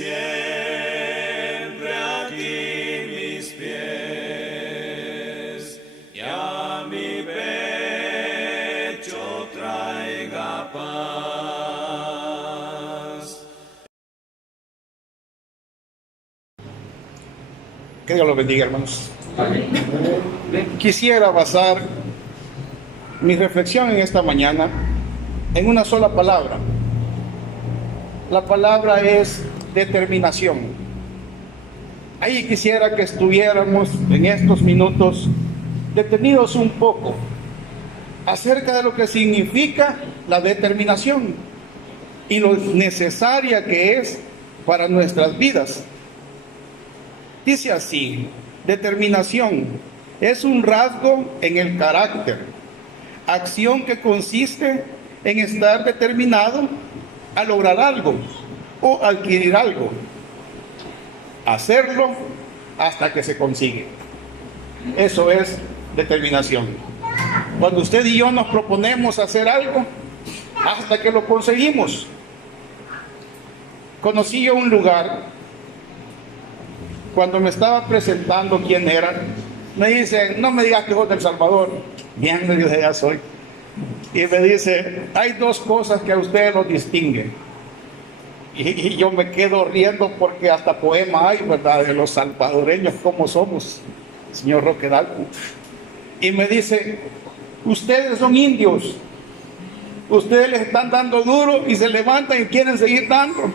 siempre aquí mis pies y a mi pecho traiga paz. Que Dios los bendiga, hermanos. Quisiera basar mi reflexión en esta mañana en una sola palabra. La palabra es determinación. Ahí quisiera que estuviéramos en estos minutos detenidos un poco acerca de lo que significa la determinación y lo necesaria que es para nuestras vidas. Dice así: determinación es un rasgo en el carácter, acción que consiste en estar determinado a lograr algo o adquirir algo, hacerlo hasta que se consigue. Eso es determinación. Cuando usted y yo nos proponemos hacer algo hasta que lo conseguimos. Conocí yo un lugar, cuando me estaba presentando quién era, me dice: no me digas que sos de El Salvador. Bien, le dije: ya soy. Y me dice: hay dos cosas que a ustedes los distinguen. Y yo me quedo riendo porque hasta poema hay, ¿verdad?, de los salvadoreños, como somos, señor Roque Dalpo. Y me dice: ustedes son indios, ustedes les están dando duro y se levantan y quieren seguir dando,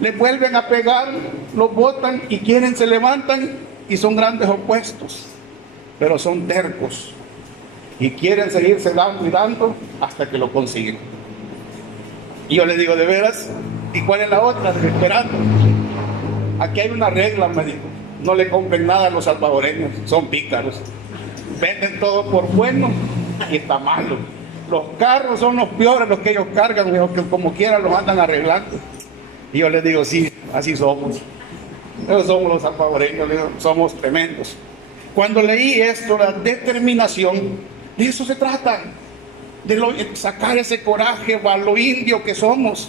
les vuelven a pegar, los botan y se levantan, y son grandes opuestos, pero son tercos y quieren seguirse dando y dando hasta que lo consiguen. Y yo le digo: ¿de veras? ¿Y cuál es la otra? Esperando. Aquí hay una regla, me dijo: no le compren nada a los salvadoreños, son pícaros, venden todo por bueno y está malo. Los carros son los peores, los que ellos cargan, que como quiera los andan arreglando. Y yo les digo: sí, así somos. Esos somos los salvadoreños, somos tremendos. Cuando leí esto, la determinación, de eso se trata, de sacar ese coraje a lo indio que somos,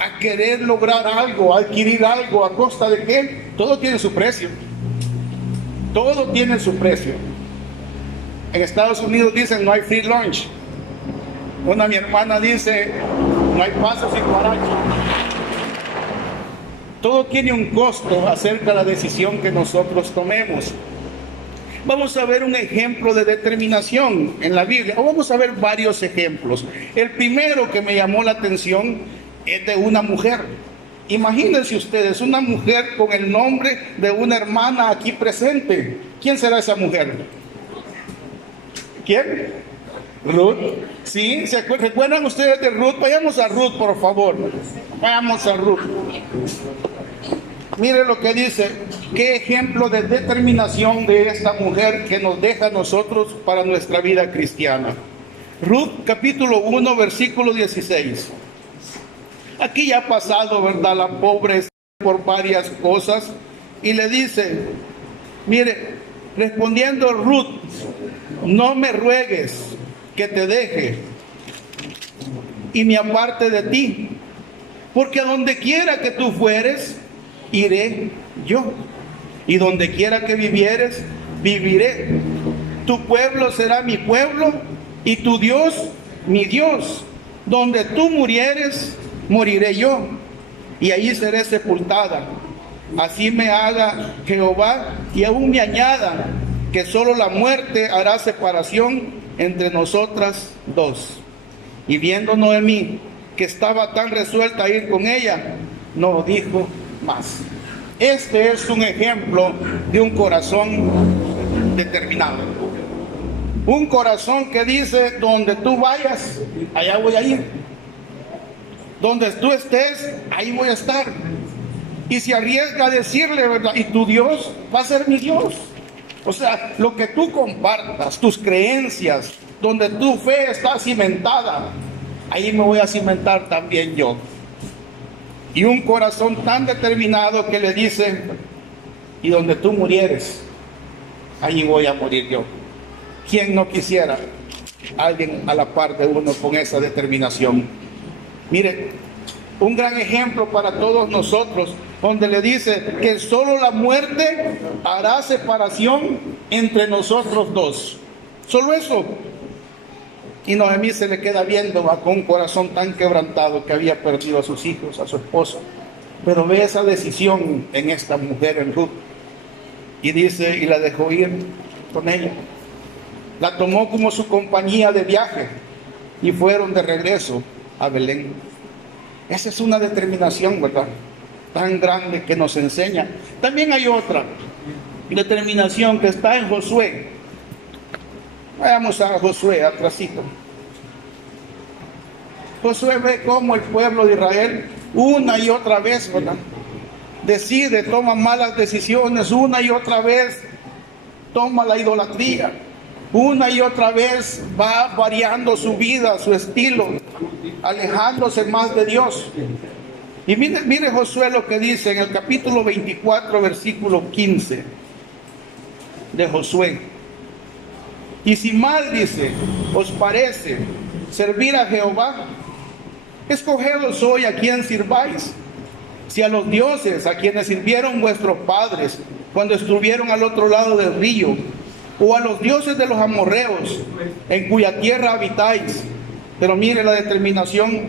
a querer lograr algo, a adquirir algo. ¿A costa de qué? Todo tiene su precio. Todo tiene su precio. En Estados Unidos dicen: no hay free lunch. Mi hermana dice: no hay paso sin guaracho. Todo tiene un costo acerca de la decisión que nosotros tomemos. Vamos a ver un ejemplo de determinación en la Biblia, o vamos a ver varios ejemplos. El primero que me llamó la atención es de una mujer. Imagínense ustedes, una mujer con el nombre de una hermana aquí presente. ¿Quién será esa mujer? ¿Quién? Ruth. ¿Sí? ¿Recuerdan ustedes de Ruth? Vayamos a Ruth, por favor. Vayamos a Ruth. Mire lo que dice. Qué ejemplo de determinación de esta mujer que nos deja a nosotros para nuestra vida cristiana. Ruth, capítulo 1, versículo 16. Aquí ya ha pasado, ¿verdad?, la pobre por varias cosas. Y le dice: mire, respondiendo Ruth: no me ruegues que te deje y me aparte de ti, porque a donde quiera que tú fueres, iré yo, y donde quiera que vivieres, viviré. Tu pueblo será mi pueblo y tu Dios mi Dios. Donde tú murieres, moriré yo, y allí seré sepultada. Así me haga Jehová y aún me añada, que solo la muerte hará separación entre nosotras dos. Y viendo Noemí que estaba tan resuelta a ir con ella, no dijo más. Este es un ejemplo de un corazón determinado. Un corazón que dice: donde tú vayas, allá voy a ir. Donde tú estés, ahí voy a estar. Y se arriesga a decirle, ¿verdad?, y tu Dios va a ser mi Dios. O sea, lo que tú compartas, tus creencias, donde tu fe está cimentada, ahí me voy a cimentar también yo. Y un corazón tan determinado que le dice: y donde tú murieres, allí voy a morir yo. ¿Quién no quisiera alguien a la par de uno con esa determinación? Mire, un gran ejemplo para todos nosotros, donde le dice que solo la muerte hará separación entre nosotros dos. Solo eso. Y Noemí se le queda viendo con un corazón tan quebrantado que había perdido a sus hijos, a su esposa. Pero ve esa decisión en esta mujer, en Ruth. Y dice, y la dejó ir con ella. La tomó como su compañía de viaje y fueron de regreso a Belén. Esa es una determinación, ¿verdad? Tan grande que nos enseña. También hay otra determinación que está en Josué. Vayamos a Josué, atrasito. Josué ve cómo el pueblo de Israel una y otra vez, ¿verdad?, decide, toma malas decisiones, una y otra vez toma la idolatría, una y otra vez va variando su vida, su estilo, alejándose más de Dios. Y mire Josué lo que dice en el capítulo 24, versículo 15 de Josué. Y si mal, dice, os parece servir a Jehová, escogedos hoy a quien sirváis, si a los dioses a quienes sirvieron vuestros padres cuando estuvieron al otro lado del río, o a los dioses de los amorreos en cuya tierra habitáis. Pero mire la determinación: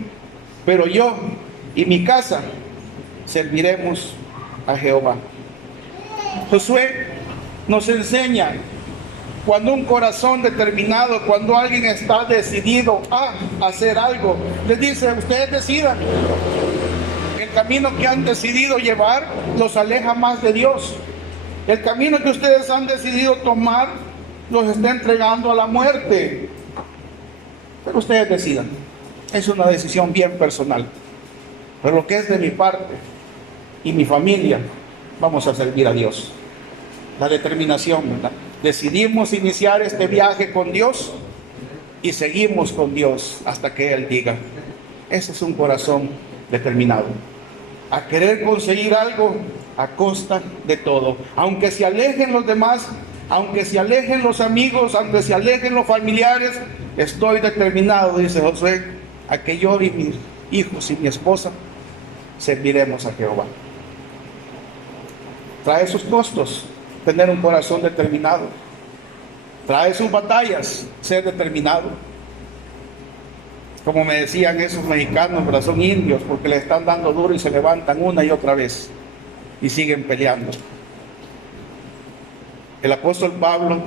pero yo y mi casa serviremos a Jehová. Josué nos enseña, cuando un corazón determinado, cuando alguien está decidido a hacer algo, les dice: ustedes decidan. El camino que han decidido llevar los aleja más de Dios. El camino que ustedes han decidido tomar los está entregando a la muerte. Pero ustedes decidan. Es una decisión bien personal. Pero lo que es de mi parte y mi familia, vamos a servir a Dios. La determinación, ¿verdad? Decidimos iniciar este viaje con Dios y seguimos con Dios hasta que Él diga. Ese es un corazón determinado a querer conseguir algo a costa de todo. Aunque se alejen los demás, aunque se alejen los amigos, aunque se alejen los familiares, estoy determinado, dice Josué, a que yo y mis hijos y mi esposa serviremos a Jehová. Trae sus costos tener un corazón determinado. Trae sus batallas ser determinado. Como me decían esos mexicanos, ¿verdad?, son indios porque le están dando duro y se levantan una y otra vez y siguen peleando. El apóstol Pablo,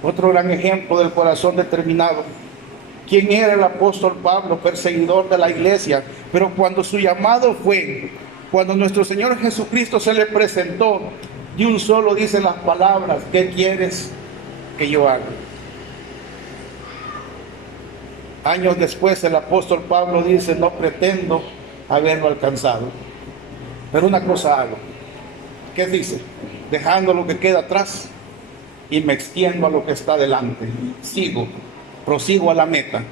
otro gran ejemplo del corazón determinado. ¿Quién era el apóstol Pablo? Perseguidor de la iglesia. Pero cuando su llamado fue, cuando nuestro Señor Jesucristo se le presentó, de un solo dice las palabras: ¿qué quieres que yo haga? Años después el apóstol Pablo dice: no pretendo haberlo alcanzado, pero una cosa hago. ¿Qué dice? Dejando lo que queda atrás y me extiendo a lo que está delante. Prosigo a la meta,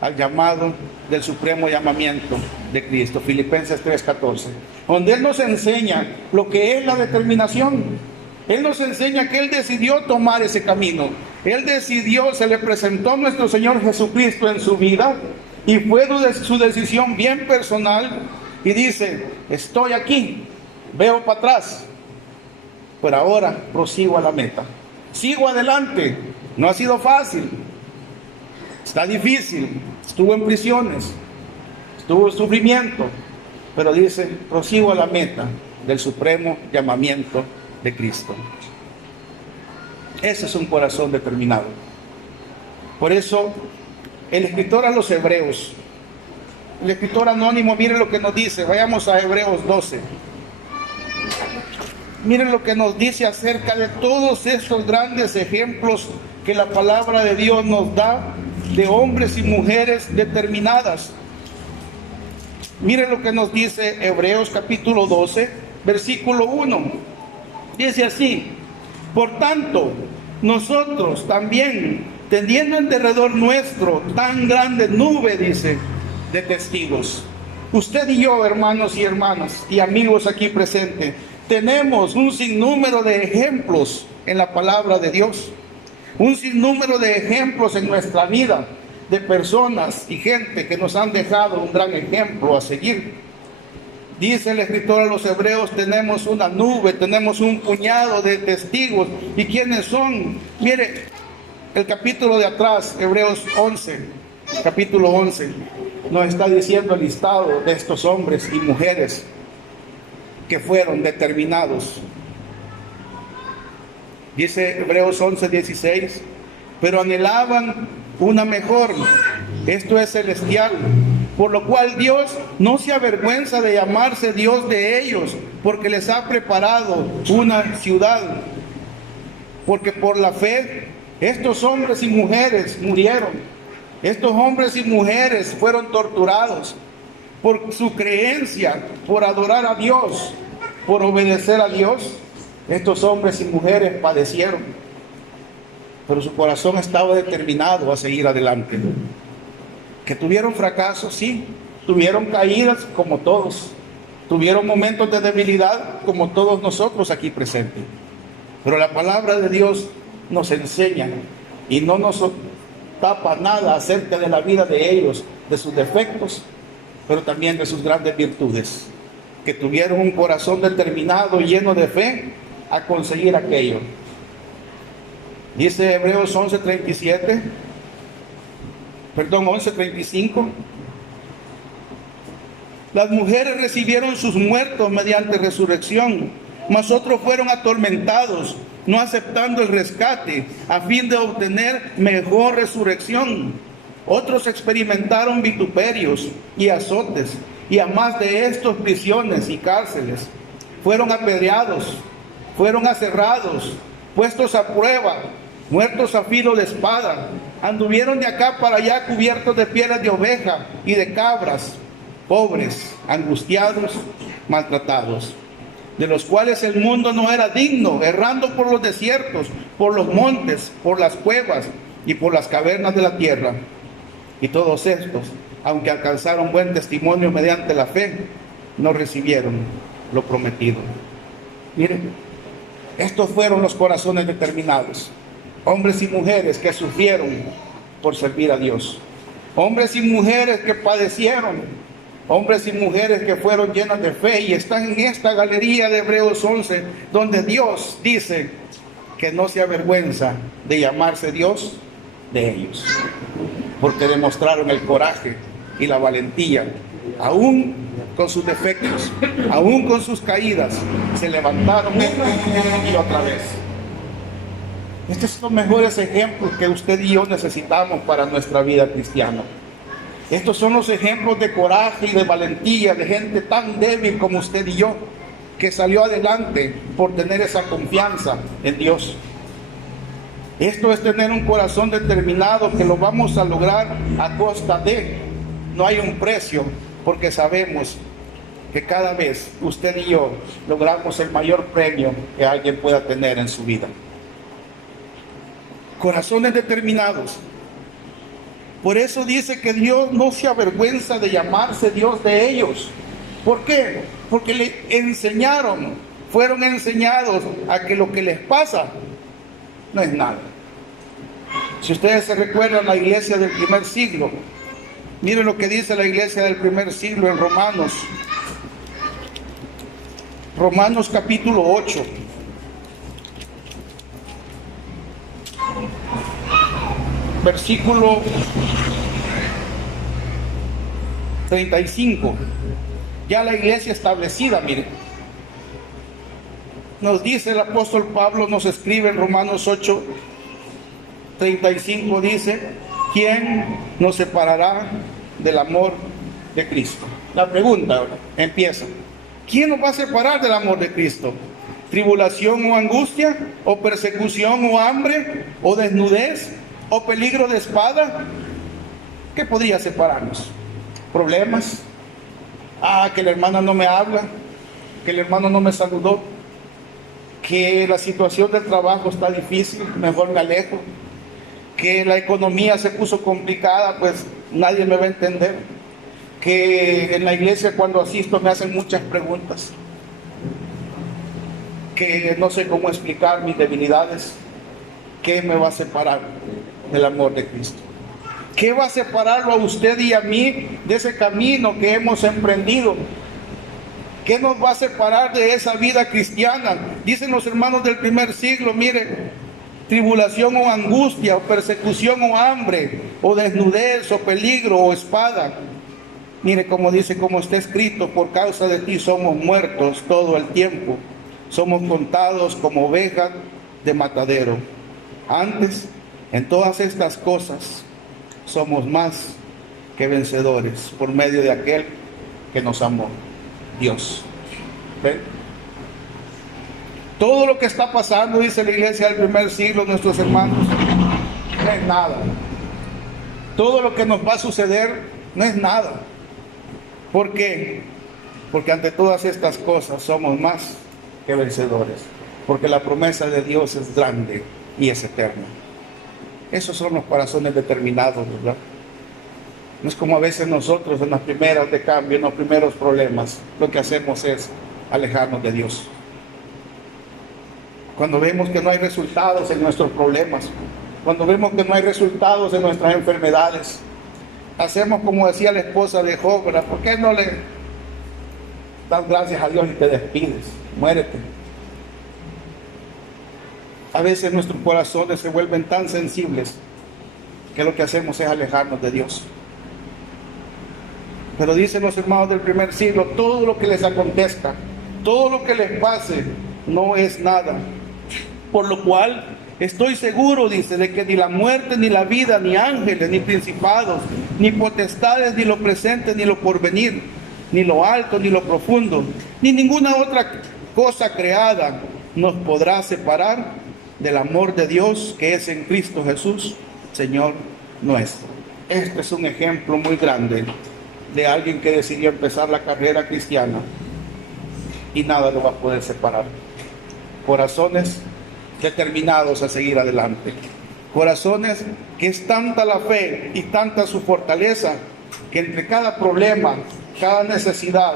al llamado del supremo llamamiento de Cristo. Filipenses 3:14, donde Él nos enseña lo que es la determinación. Él nos enseña que Él decidió tomar ese camino. Él decidió, se le presentó nuestro Señor Jesucristo en su vida y fue su decisión bien personal. Y dice: estoy aquí, veo para atrás, pero ahora prosigo a la meta. Sigo adelante. No ha sido fácil. Está difícil. Estuvo en prisiones. Estuvo en sufrimiento. Pero dice: prosigo a la meta del supremo llamamiento de Cristo. Ese es un corazón determinado. Por eso el escritor a los Hebreos, el escritor anónimo, miren lo que nos dice. Vayamos a Hebreos 12. Miren lo que nos dice acerca de todos estos grandes ejemplos que la palabra de Dios nos da de hombres y mujeres determinadas. Miren lo que nos dice Hebreos capítulo 12, versículo 1. Dice así: por tanto, nosotros también, teniendo en derredor nuestro tan grande nube, dice, de testigos. Usted y yo, hermanos y hermanas, y amigos aquí presentes, tenemos un sinnúmero de ejemplos en la palabra de Dios. Un sinnúmero de ejemplos en nuestra vida de personas y gente que nos han dejado un gran ejemplo a seguir. Dice el escritor a los Hebreos, tenemos una nube, tenemos un puñado de testigos. ¿Y quiénes son? Mire, el capítulo de atrás, Hebreos 11, capítulo 11, nos está diciendo el listado de estos hombres y mujeres que fueron determinados. Dice Hebreos 11, 16, pero anhelaban una mejor, esto es celestial, por lo cual Dios no se avergüenza de llamarse Dios de ellos, porque les ha preparado una ciudad. Porque por la fe, estos hombres y mujeres murieron. Estos hombres y mujeres fueron torturados por su creencia, por adorar a Dios, por obedecer a Dios. Estos hombres y mujeres padecieron, pero su corazón estaba determinado a seguir adelante. Que tuvieron fracasos, sí, tuvieron caídas como todos, tuvieron momentos de debilidad como todos nosotros aquí presentes, pero la palabra de Dios nos enseña y no nos tapa nada acerca de la vida de ellos, de sus defectos, pero también de sus grandes virtudes, que tuvieron un corazón determinado y lleno de fe a conseguir aquello. Dice Hebreos 11:35, las mujeres recibieron sus muertos mediante resurrección, mas otros fueron atormentados, no aceptando el rescate, a fin de obtener mejor resurrección. Otros experimentaron vituperios y azotes, y a más de estos prisiones y cárceles. Fueron apedreados, fueron aserrados, puestos a prueba, muertos a filo de espada, anduvieron de acá para allá cubiertos de pieles de oveja y de cabras, pobres, angustiados, maltratados, de los cuales el mundo no era digno, errando por los desiertos, por los montes, por las cuevas y por las cavernas de la tierra. Y todos estos, aunque alcanzaron buen testimonio mediante la fe, no recibieron lo prometido. Miren, estos fueron los corazones determinados, hombres y mujeres que sufrieron por servir a Dios, hombres y mujeres que padecieron, hombres y mujeres que fueron llenas de fe y están en esta galería de Hebreos 11, donde Dios dice que no se avergüenza de llamarse Dios de ellos, porque demostraron el coraje y la valentía, aún con sus defectos, aún con sus caídas, se levantaron una y otra vez. Estos son los mejores ejemplos que usted y yo necesitamos para nuestra vida cristiana. Estos son los ejemplos de coraje y de valentía de gente tan débil como usted y yo, que salió adelante por tener esa confianza en Dios. Esto es tener un corazón determinado, que lo vamos a lograr a costa de. No hay un precio, porque sabemos que cada vez usted y yo logramos el mayor premio que alguien pueda tener en su vida. Corazones determinados. Por eso dice que Dios no se avergüenza de llamarse Dios de ellos. ¿Por qué? Porque le enseñaron, fueron enseñados a que lo que les pasa no es nada. Si ustedes se recuerdan la iglesia del primer siglo, miren lo que dice la iglesia del primer siglo en Romanos capítulo 8. Versículo 35. Ya la iglesia establecida, miren. Nos dice el apóstol Pablo, nos escribe en Romanos 8, 35, dice: ¿quién nos separará del amor de Cristo? La pregunta ahora empieza: ¿quién nos va a separar del amor de Cristo? ¿Tribulación o angustia? ¿O persecución o hambre? ¿O desnudez? ¿O peligro de espada? ¿Qué podría separarnos? ¿Problemas? Que la hermana no me habla, que el hermano no me saludó, que la situación del trabajo está difícil, mejor me alejo, que la economía se puso complicada, pues nadie me va a entender, que en la iglesia cuando asisto me hacen muchas preguntas, que no sé cómo explicar mis debilidades. ¿Qué me va a separar del amor de Cristo? ¿Qué va a separarlo a usted y a mí de ese camino que hemos emprendido? ¿Qué nos va a separar de esa vida cristiana? Dicen los hermanos del primer siglo, mire, tribulación o angustia, o persecución o hambre, o desnudez, o peligro, o espada. Mire como dice, como está escrito, por causa de ti somos muertos todo el tiempo. Somos contados como ovejas de matadero. Antes, en todas estas cosas, somos más que vencedores por medio de aquel que nos amó, Dios. ¿Ven? Todo lo que está pasando, dice la iglesia del primer siglo, nuestros hermanos, no es nada. Todo lo que nos va a suceder no es nada. ¿Por qué? Porque ante todas estas cosas somos más que vencedores. Porque la promesa de Dios es grande y es eterna. Esos son los corazones determinados, ¿verdad? No es como a veces nosotros en las primeras de cambio, en los primeros problemas, lo que hacemos es alejarnos de Dios. Cuando vemos que no hay resultados en nuestros problemas, cuando vemos que no hay resultados en nuestras enfermedades, hacemos como decía la esposa de Job, ¿verdad? ¿Por qué no le das gracias a Dios y te despides? Muérete. A veces nuestros corazones se vuelven tan sensibles que lo que hacemos es alejarnos de Dios. Pero dicen los hermanos del primer siglo, todo lo que les acontezca, todo lo que les pase, no es nada. Por lo cual estoy seguro, dice, de que ni la muerte, ni la vida, ni ángeles, ni principados, ni potestades, ni lo presente, ni lo porvenir, ni lo alto, ni lo profundo, ni ninguna otra cosa creada nos podrá separar del amor de Dios que es en Cristo Jesús, Señor nuestro. Este es un ejemplo muy grande de alguien que decidió empezar la carrera cristiana y nada lo va a poder separar. Corazones determinados a seguir adelante. Corazones que es tanta la fe y tanta su fortaleza que entre cada problema, cada necesidad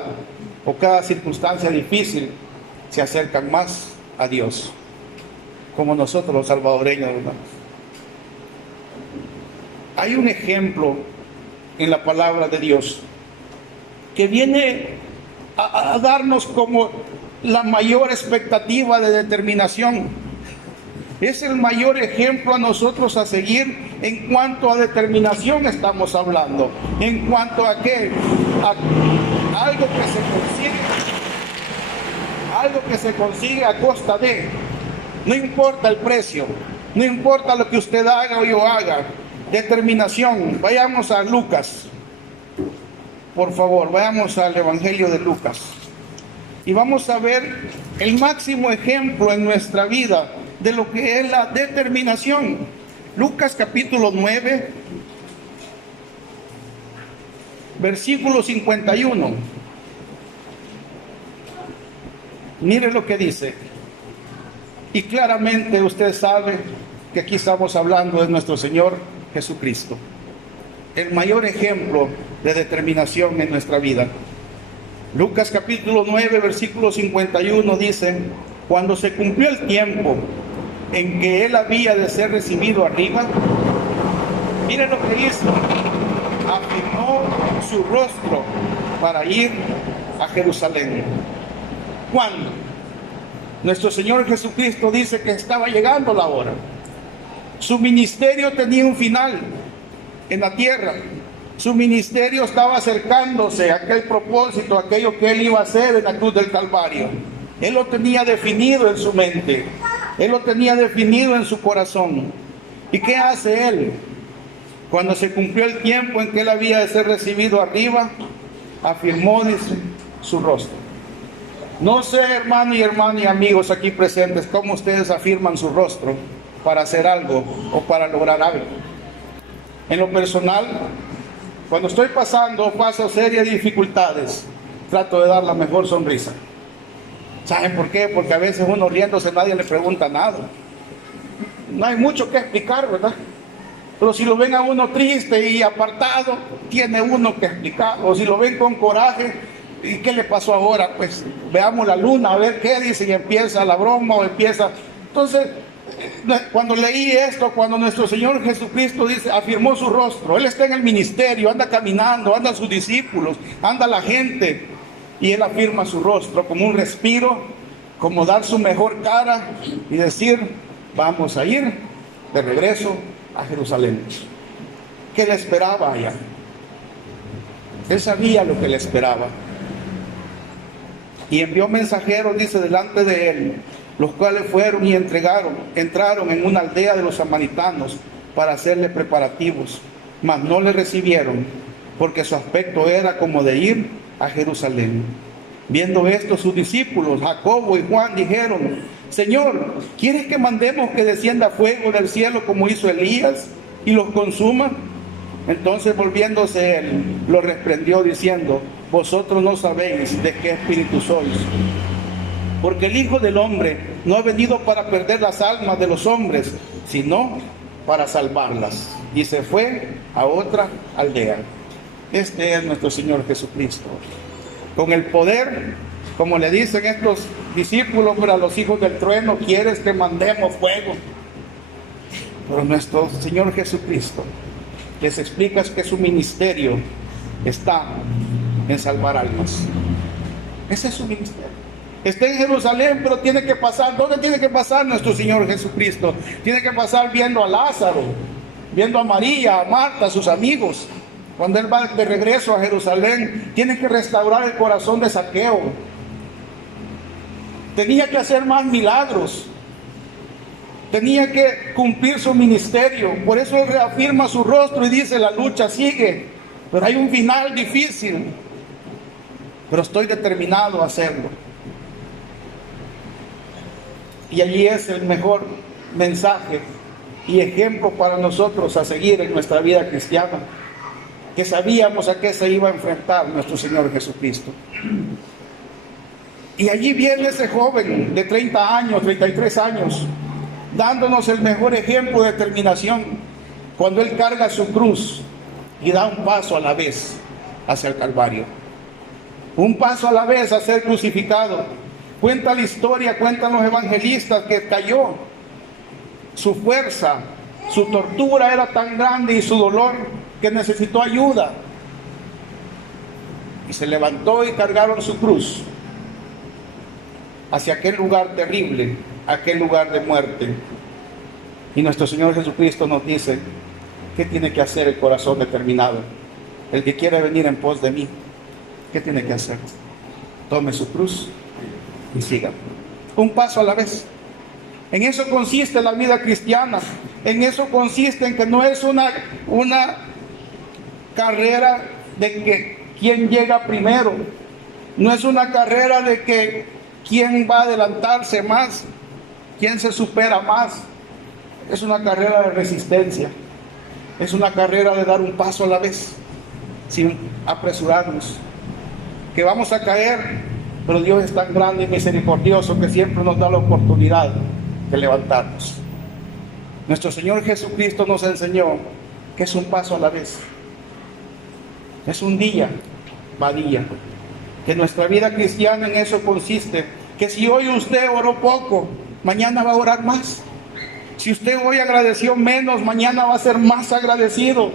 o cada circunstancia difícil se acercan más a Dios, como nosotros los salvadoreños, hermanos. Hay un ejemplo en la palabra de Dios que viene a darnos como la mayor expectativa de determinación. Es el mayor ejemplo a nosotros a seguir en cuanto a determinación estamos hablando. En cuanto a qué, a algo que se consigue a costa de, no importa el precio, no importa lo que usted haga o yo haga, determinación. Vayamos a Lucas, por favor, vayamos al Evangelio de Lucas y vamos a ver el máximo ejemplo en nuestra vida de lo que es la determinación. Lucas capítulo 9, versículo 51. Mire lo que dice. Y claramente usted sabe que aquí estamos hablando de nuestro Señor Jesucristo, el mayor ejemplo de determinación en nuestra vida. Lucas capítulo 9, versículo 51 dice: cuando se cumplió el tiempo en que él había de ser recibido arriba, miren lo que hizo, afirmó su rostro para ir a Jerusalén. ¿Cuándo? Nuestro Señor Jesucristo dice que estaba llegando la hora. Su ministerio tenía un final en la tierra. Su ministerio estaba acercándose a aquel propósito, aquello que él iba a hacer en la cruz del Calvario. Él lo tenía definido en su mente. Él lo tenía definido en su corazón. ¿Y qué hace él? Cuando se cumplió el tiempo en que él había de ser recibido arriba, afirmó, dice, su rostro. No sé, hermano y amigos aquí presentes, cómo ustedes afirman su rostro para hacer algo o para lograr algo. En lo personal, cuando estoy paso serias dificultades, trato de dar la mejor sonrisa. ¿Saben por qué? Porque a veces uno riéndose nadie le pregunta nada. No hay mucho que explicar, ¿verdad? Pero si lo ven a uno triste y apartado, tiene uno que explicar. O si lo ven con coraje, ¿y qué le pasó ahora? Pues veamos la luna, a ver qué dice, y empieza la broma o empieza. Entonces, Cuando leí esto, cuando nuestro Señor Jesucristo dice, afirmó su rostro, Él está en el ministerio, anda caminando, andan sus discípulos, anda la gente, y Él afirma su rostro como un respiro, como dar su mejor cara y decir, vamos a ir de regreso a Jerusalén. ¿Qué le esperaba allá? Él sabía lo que le esperaba. Y envió mensajeros, dice, delante de él, los cuales fueron y entraron en una aldea de los samaritanos para hacerle preparativos, mas no le recibieron, porque su aspecto era como de ir a Jerusalén. Viendo esto, sus discípulos, Jacobo y Juan, dijeron, Señor, ¿quieres que mandemos que descienda fuego del cielo como hizo Elías y los consuma? Entonces, volviéndose él, lo reprendió diciendo, vosotros no sabéis de qué espíritu sois, porque el Hijo del Hombre no ha venido para perder las almas de los hombres, sino para salvarlas. Y se fue a otra aldea. Este es nuestro Señor Jesucristo. Con el poder, como le dicen estos discípulos, pero a los hijos del trueno, ¿quieres que mandemos fuego? Pero nuestro Señor Jesucristo les explica que su ministerio está en salvar almas. Ese es su ministerio. Está en Jerusalén, pero tiene que pasar. ¿Dónde tiene que pasar nuestro Señor Jesucristo? Tiene que pasar viendo a Lázaro, viendo a María, a Marta, a sus amigos. Cuando Él va de regreso a Jerusalén, tiene que restaurar el corazón de Zaqueo. Tenía que hacer más milagros. Tenía que cumplir su ministerio. Por eso Él reafirma su rostro y dice, la lucha sigue, pero hay un final difícil. Pero estoy determinado a hacerlo. Y allí es el mejor mensaje y ejemplo para nosotros a seguir en nuestra vida cristiana, que sabíamos a qué se iba a enfrentar nuestro Señor Jesucristo. Y allí viene ese joven de 30 años, 33 años, dándonos el mejor ejemplo de determinación, cuando Él carga su cruz y da un paso a la vez hacia el Calvario. Un paso a la vez a ser crucificado. Cuenta la historia, cuentan los evangelistas que cayó. Su fuerza, su tortura era tan grande y su dolor que necesitó ayuda. Y se levantó y cargaron su cruz hacia aquel lugar terrible, aquel lugar de muerte. Y nuestro Señor Jesucristo nos dice, ¿qué tiene que hacer el corazón determinado? El que quiere venir en pos de mí, ¿qué tiene que hacer? Tome su cruz y siga. Un paso a la vez. En eso consiste la vida cristiana. En eso consiste en que no es una carrera de que quién llega primero. No es una carrera de que quién va a adelantarse más, quién se supera más. Es una carrera de resistencia. Es una carrera de dar un paso a la vez, sin apresurarnos. Que vamos a caer, pero Dios es tan grande y misericordioso que siempre nos da la oportunidad de levantarnos. Nuestro Señor Jesucristo nos enseñó que es un paso a la vez. Es un día, va día. Que nuestra vida cristiana en eso consiste. Que si hoy usted oró poco, mañana va a orar más. Si usted hoy agradeció menos, mañana va a ser más agradecido.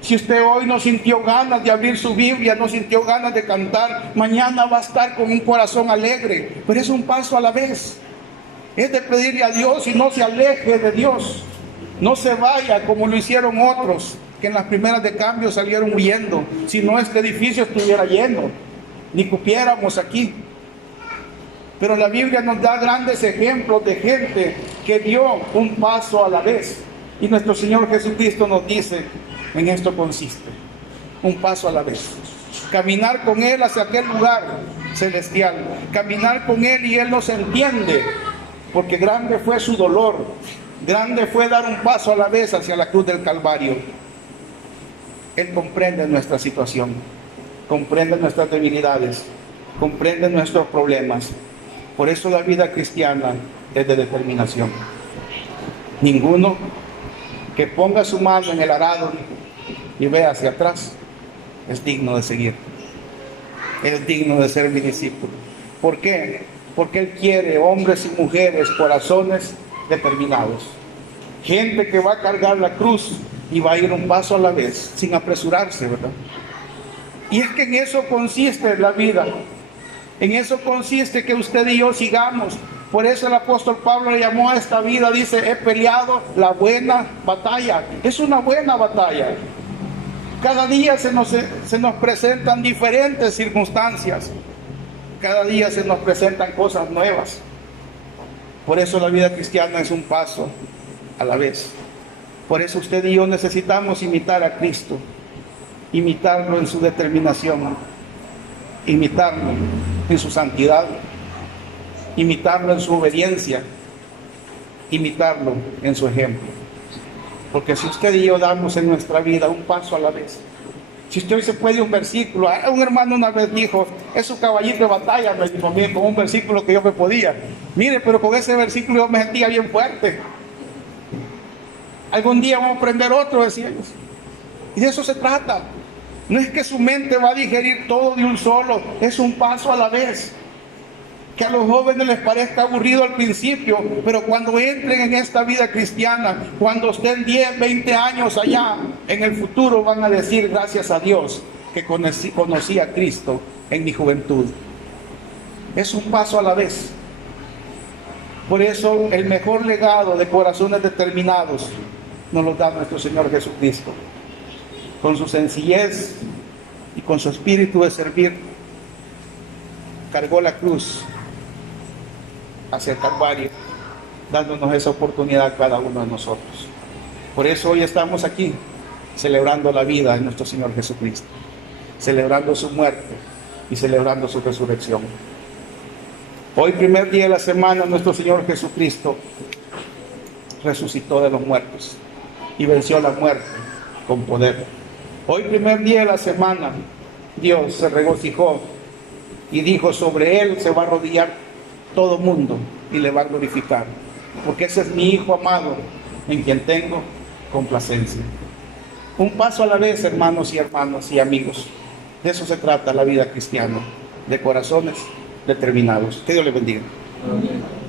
Si usted hoy no sintió ganas de abrir su Biblia, no sintió ganas de cantar, mañana va a estar con un corazón alegre. Pero es un paso a la vez. Es de pedirle a Dios y no se aleje de Dios. No se vaya como lo hicieron otros, que en las primeras de cambio salieron huyendo. Si no, este edificio estuviera lleno, ni cupiéramos aquí. Pero la Biblia nos da grandes ejemplos de gente que dio un paso a la vez. Y nuestro Señor Jesucristo nos dice, en esto consiste, un paso a la vez. Caminar con Él hacia aquel lugar celestial. Caminar con Él y Él nos entiende, porque grande fue su dolor. Grande fue dar un paso a la vez hacia la cruz del Calvario. Él comprende nuestra situación, comprende nuestras debilidades, comprende nuestros problemas. Por eso la vida cristiana es de determinación. Ninguno que ponga su mano en el arado y vea hacia atrás es digno de seguir. Es digno de ser mi discípulo. ¿Por qué? Porque Él quiere hombres y mujeres, corazones determinados. Gente que va a cargar la cruz y va a ir un paso a la vez, sin apresurarse, ¿verdad? Y es que en eso consiste la vida. En eso consiste que usted y yo sigamos. Por eso el apóstol Pablo le llamó a esta vida, dice, he peleado la buena batalla. Es una buena batalla. Cada día se nos presentan diferentes circunstancias. Cada día se nos presentan cosas nuevas. Por eso la vida cristiana es un paso a la vez. Por eso usted y yo necesitamos imitar a Cristo. Imitarlo en su determinación. Imitarlo en su santidad. Imitarlo en su obediencia. Imitarlo en su ejemplo. Porque si usted y yo damos en nuestra vida un paso a la vez. Si usted hoy se puede un versículo, un hermano una vez dijo, es un caballito de batalla, me dijo a mí, con un versículo que yo me podía. Mire, pero con ese versículo yo me sentía bien fuerte. Algún día vamos a aprender otro, decíamos. Y de eso se trata. No es que su mente va a digerir todo de un solo, es un paso a la vez. Que a los jóvenes les parezca aburrido al principio, pero cuando entren en esta vida cristiana, cuando estén 10, 20 años allá, en el futuro van a decir gracias a Dios que conocí a Cristo en mi juventud. Es un paso a la vez. Por eso el mejor legado de corazones determinados nos lo da nuestro Señor Jesucristo. Con su sencillez y con su espíritu de servir, cargó la cruz hacia el Calvario, dándonos esa oportunidad a cada uno de nosotros. Por eso hoy estamos aquí, celebrando la vida de nuestro Señor Jesucristo, celebrando su muerte y celebrando su resurrección. Hoy, primer día de la semana, nuestro Señor Jesucristo resucitó de los muertos y venció la muerte con poder. Hoy, primer día de la semana, Dios se regocijó y dijo, sobre él se va a arrodillar todo mundo y le va a glorificar, porque ese es mi Hijo amado en quien tengo complacencia. Un paso a la vez, hermanos y hermanas y amigos. De eso se trata la vida cristiana, de corazones determinados. Que Dios les bendiga. Amén.